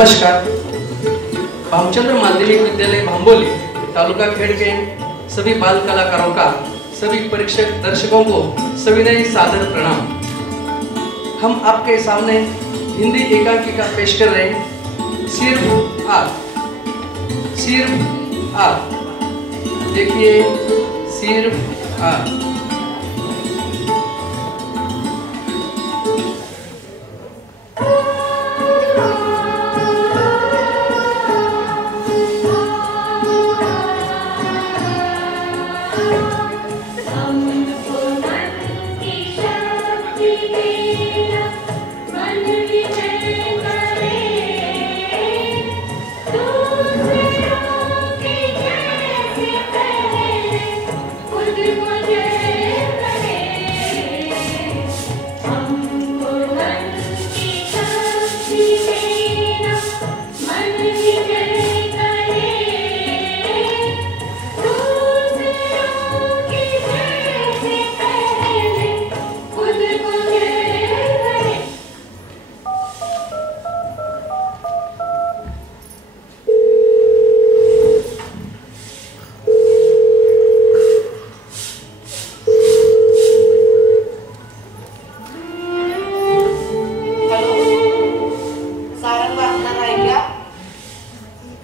नमस्कार। भामचंद्र माध्यमिक विद्यालय भांबोली, तालुका खेड़ के सभी बाल कलाकारों का, सभी परीक्षक दर्शकों को सविनय सादर प्रणाम। हम आपके सामने हिंदी एकांकिका पेश कर रहे हैं, सिर्फ आप देखिए, सिर्फ आप।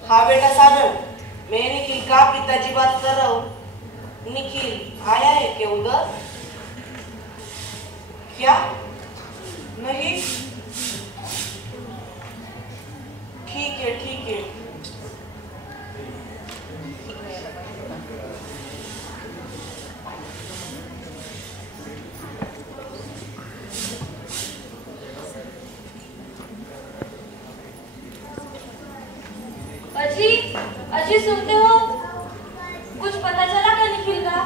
हाँ बेटा सागर, मैं निखिल का पिताजी बात कर रहा हूँ। निखिल आया है क्या उधर? क्या नहीं? ठीक है ठीक है। अजी सुनते हो? कुछ पता चला क्या निखिल का?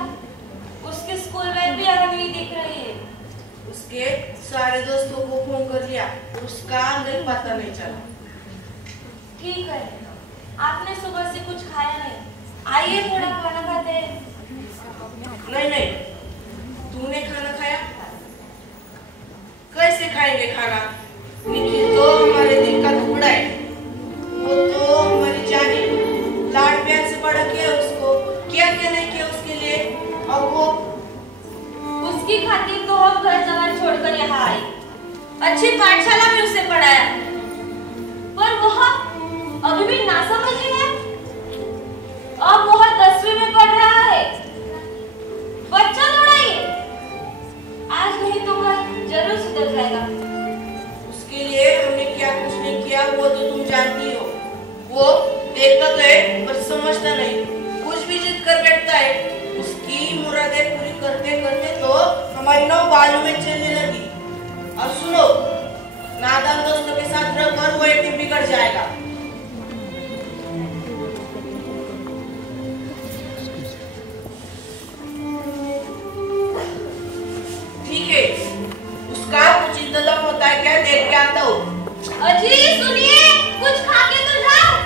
उसके स्कूल में भी अगर नहीं दिख रही है। उसके सारे दोस्तों को फोन कर लिया, उसका नहीं पता नहीं चला। ठीक है, आपने सुबह से कुछ खाया नहीं, आइए थोड़ा खाना खाते हैं। नहीं, तूने खाना खाया? कैसे खाएंगे खाना? निखिल तो हमारे दिल का टुकड़ा है, वो तो हमारी जानी, लाड प्यार से बड़ा किया उसको, क्या नहीं किया उसके लिए। और वो उसकी खातिर तो हम घर जवान छोड़कर यहाँ आए, अच्छी पाठशाला में उसे पढ़ाया, पर वह अभी भी नासमझी है। अब वह 10वीं में पढ़ रहा है। बच्चा थोड़ा ही है, आज नहीं तो कल जरूर सुधर जाएगा। उसके लिए हमने क्या कुछ नहीं किया, वो तो तुम जानती हो। वो देखता तो है पर समझता नहीं, कुछ भी जिद कर बैठता है। उसकी मुरादें पूरी करते करते तो हमारी नौ बालों में चलने लगी। और सुनो, नादान दोस्तों के साथ रहकर वो एक दिन बिगड़ जाएगा। ठीक है, उसका कुछ इंतजाम होता है क्या, देख के आता हूँ। अजी सुनिए, कुछ खा के तो जाओ।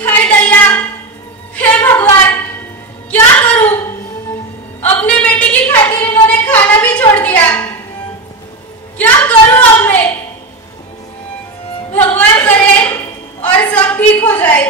हाय दया, हे भगवान, क्या करूं? अपने बेटे की खातिर इन्होंने खाना भी छोड़ दिया। क्या करूं अब मैं? भगवान करे और सब ठीक हो जाए।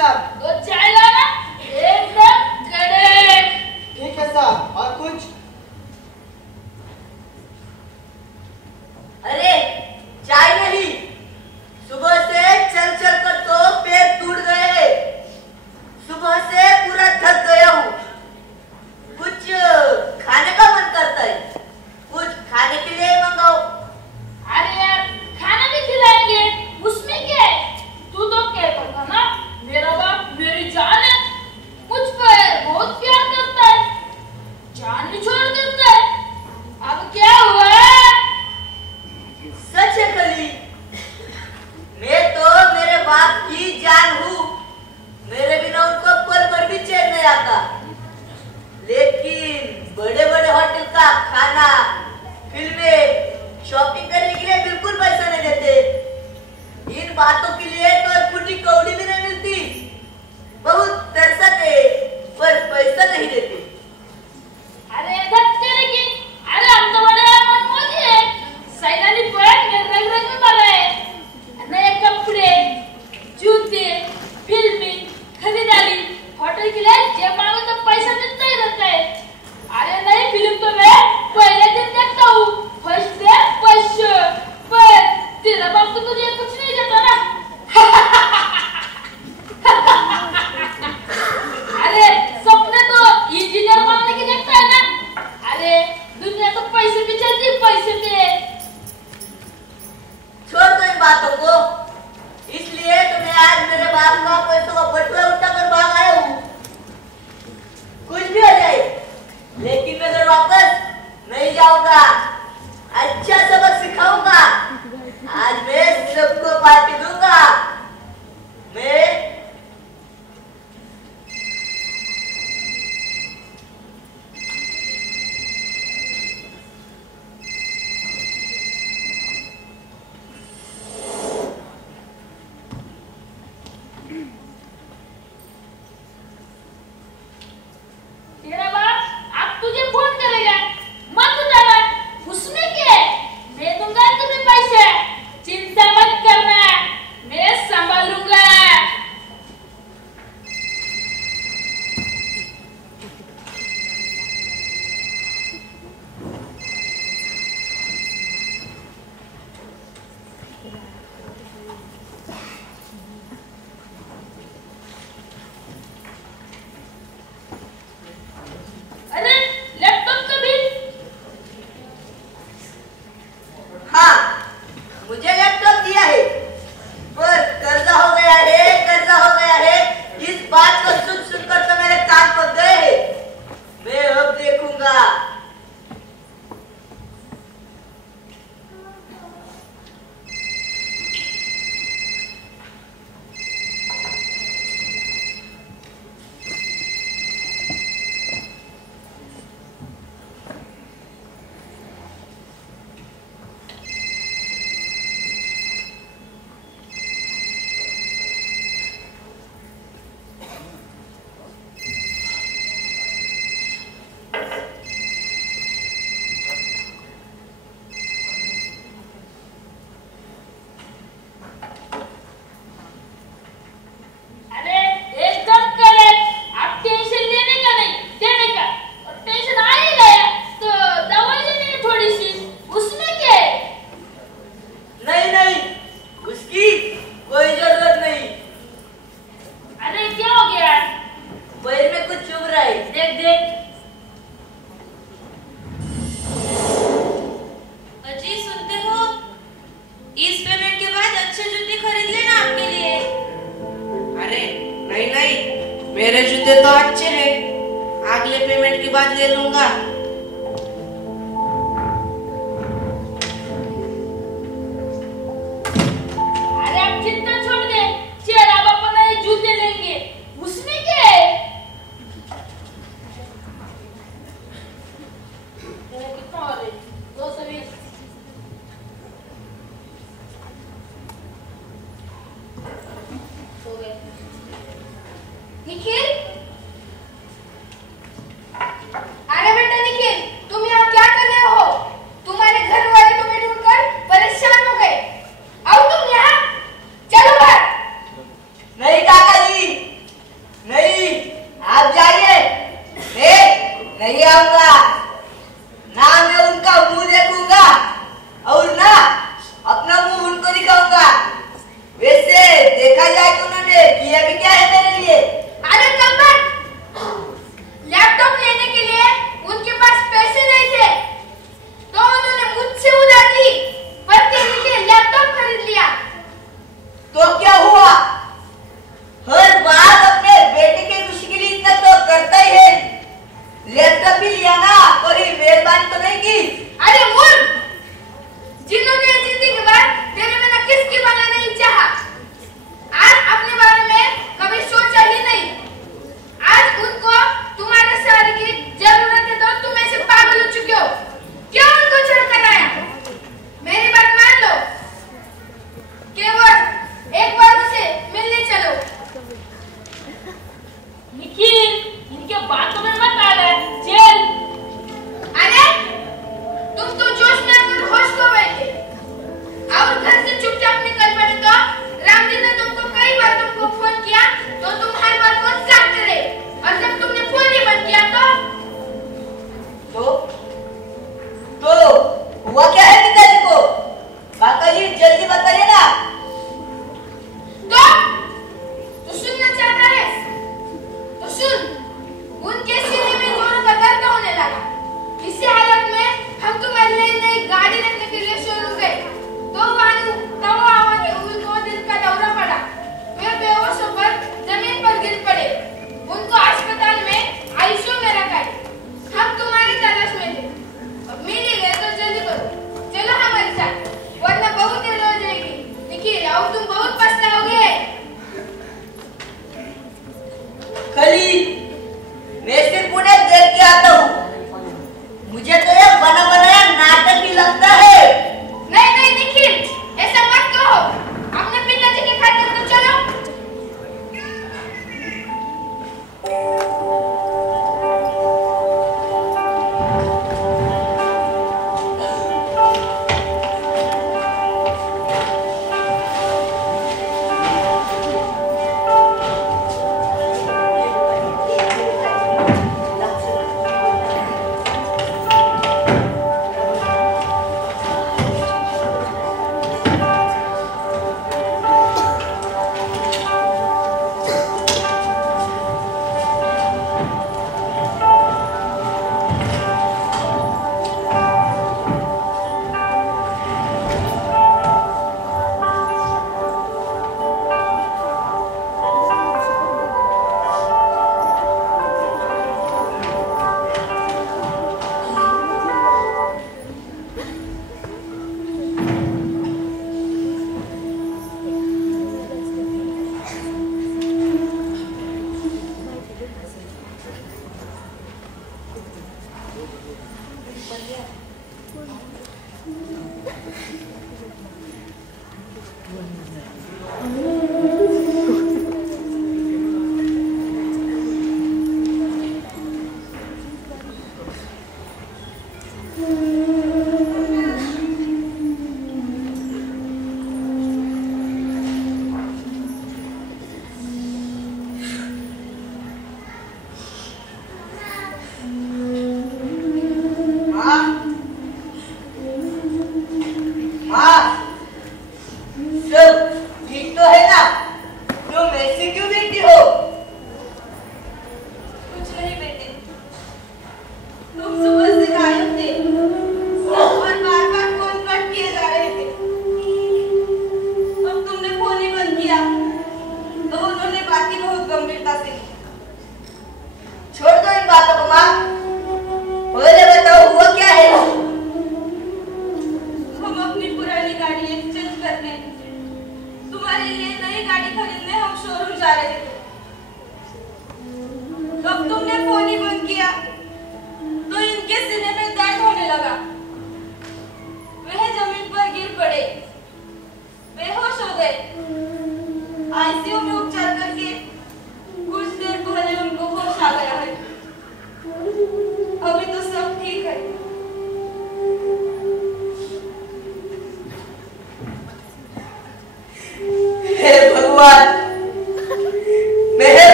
साहब। 2 चाय लाना, एकदम कड़क। ठीक है साहब। और कुछ? अरे चाय नहीं, सुबह से चल चल कर तो पैर टूट गए हैं। सुबह से पूरा थक गया हूँ। कुछ खाने का मन करता है, कुछ खाने के लिए मंगाओ। अरे यार, खाना भी खिलाएंगे, उसमें क्या है? तू तो कहता था ना, मेरा बाप मेरी जान है, मुझ पर बहुत प्यार करता है, जान भी छोड़ देता है। अब क्या हुआ? सच है कली, मैं तो मेरे बाप की जान हूँ। मेरे बिना उनको पल भर भी चैन नहीं आता। लेकिन बड़े बड़े होटल का खाना, फिल्में, शॉपिंग करने के लिए बिल्कुल पैसा नहीं देते। इन बातों के लिए तो फूटी कौड़ी भी नहीं मिलती। बहुत तरसते पर पैसा नहीं देते। अरे धक्के की, अरे हम तो बड़े मनमोजी है, सैलानी पॉइंट में रंग रंग में भरे हैं। नए कपड़े, जूते, फिल्में, खरीदारी, होटल के लिए जब मांगो तो पैसा मिलता ही रहता है। अरे नई फिल्म तो मैं पहले दिन देखता हूँ, फर्स्ट डे फर्स्ट शो। पर तेरा बाप तो तुझे कुछ नहीं देता ना। अरे सपने तो इंजीनियर बनने की देखता है ना। अरे दुनिया तो पैसे पे चलती है, पैसे पे। छोड़ दो इन बातों को। इसलिए तो मैं आज मेरे बाप का पैसों का बटुआ उठा कर भाग आया हूँ। कुछ भी हो जाए, लेकिन मैं घर वापस नहीं जाऊंगा। अच्छा सबक सिखाऊंगा। आज मैं सबको पार्टी दूंगा। मैं तेरा बाप अब तुझे फोन करेगा, मत उठाना। उसमें क्या है? मैं दूंगा तुम्हें पैसे, चिंता मत करना, मैं संभालूंगा। अरे लैपटॉप का बिल। हाँ, मुझे लैपटॉप दिया है, पर कर्जा हो गया है, कर्जा हो गया है। इस बात को सुन सुनकर तो मेरे कान पक गए हैं। मैं अब देखूंगा। अरे एकदम करेक्ट। अब टेंशन लेने का नहीं, देने का। और टेंशन आ ही गया तो दवा लेने की थोड़ी सी, उसमें क्या है? नहीं नहीं, उसकी कोई जरूरत नहीं। अरे क्या हो गया? पैर में कुछ चुभ रहा है। देख देख। अजी सुनते हो? इस पेमेंट के बाद अच्छे जूते खरीद लेना आपके लिए। अरे नहीं नहीं, मेरे जूते तो अच्छे हैं। अगले पेमेंट के बाद ले लूंगा। अरे आप चिंता छोड़ दे, चल अब अपन नए जूते लेंगे, उसमें क्या है? वो कितना हो रही? 220। हो गए। निखिल, अरे बेटा निखिल, तुम यहाँ क्या कर रहे हो? तुम्हारे घर वाले तुम्हें ढूंढकर परेशान हो गए। आओ तुम यहाँ, चलो बाहर। नहीं काका जी,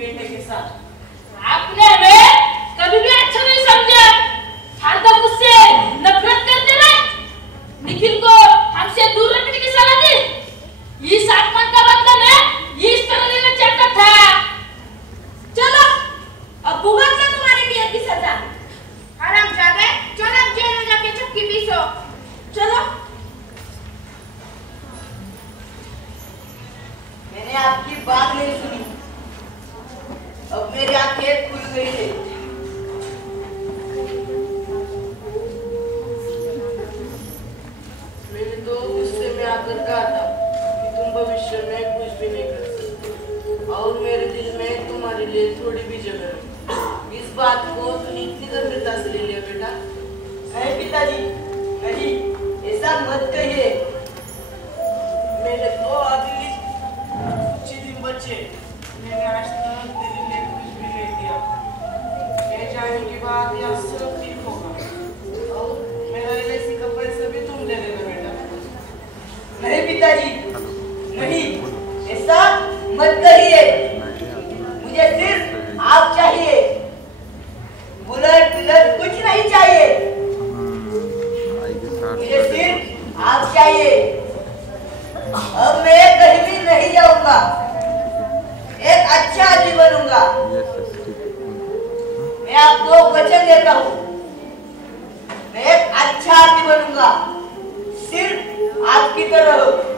बेटे के साथ। आपने हमें कभी भी अच्छा नहीं समझा, हरदम मुझसे नफरत करते रहे। निखिल को हमसे दूर रखने की सलाह दी। इस अपमान का बदला मैं इस तरह लेना चाहता था। चलो अब भुगत लो तुम्हारे किए की सजा। हरामजादे, चलो अब जेल में जाके चक्की पीसो। चलो। मैंने आपकी बात नहीं सुनी, अब मेरी आंखें खुल गई है। मैंने तो गुस्से में आकर कहा था कि तुम भविष्य में कुछ भी नहीं कर सकते और मेरे दिल में तुम्हारे लिए थोड़ी भी जगह है। इस बात को तुमने इतनी गंभीरता से ले लिया बेटा? नहीं पिताजी, नहीं, ऐसा मत कहिए। मैंने तो अभी कुछ ही दिन बचे, मैंने आज तक तेरे लिए कुछ भी नहीं दिया। मैं जाने के बाद यह सब ठीक होगा और मेरा एलआईसी का पैसा भी तुम दे देना बेटा। नहीं पिताजी, नहीं, ऐसा मत कहिए। मुझे सिर्फ आप चाहिए, बुलेट बुलेट कुछ नहीं चाहिए। मुझे सिर्फ आप चाहिए। अब मैं कहीं भी नहीं जाऊंगा, एक अच्छा आदमी बनूंगा। मैं आपको वचन देता हूँ, मैं एक अच्छा आदमी बनूंगा, सिर्फ आपकी तरह।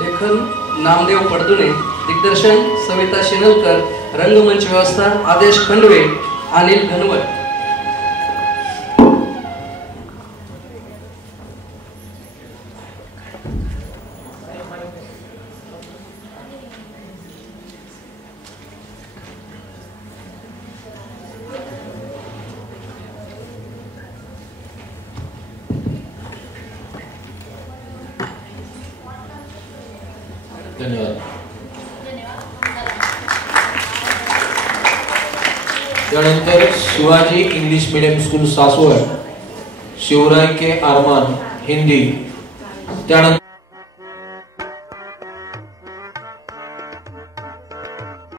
लेखन नामदेव पडदुने, दिग्दर्शन सविता शेनलकर, रंगमंच व्यवस्था आदेश खंडवे, अनिल घनवट। धन्यवाद। त्यानंतर Shivaji English medium school Saswad, Shivray के आरमान हिंदी, त्यानंतर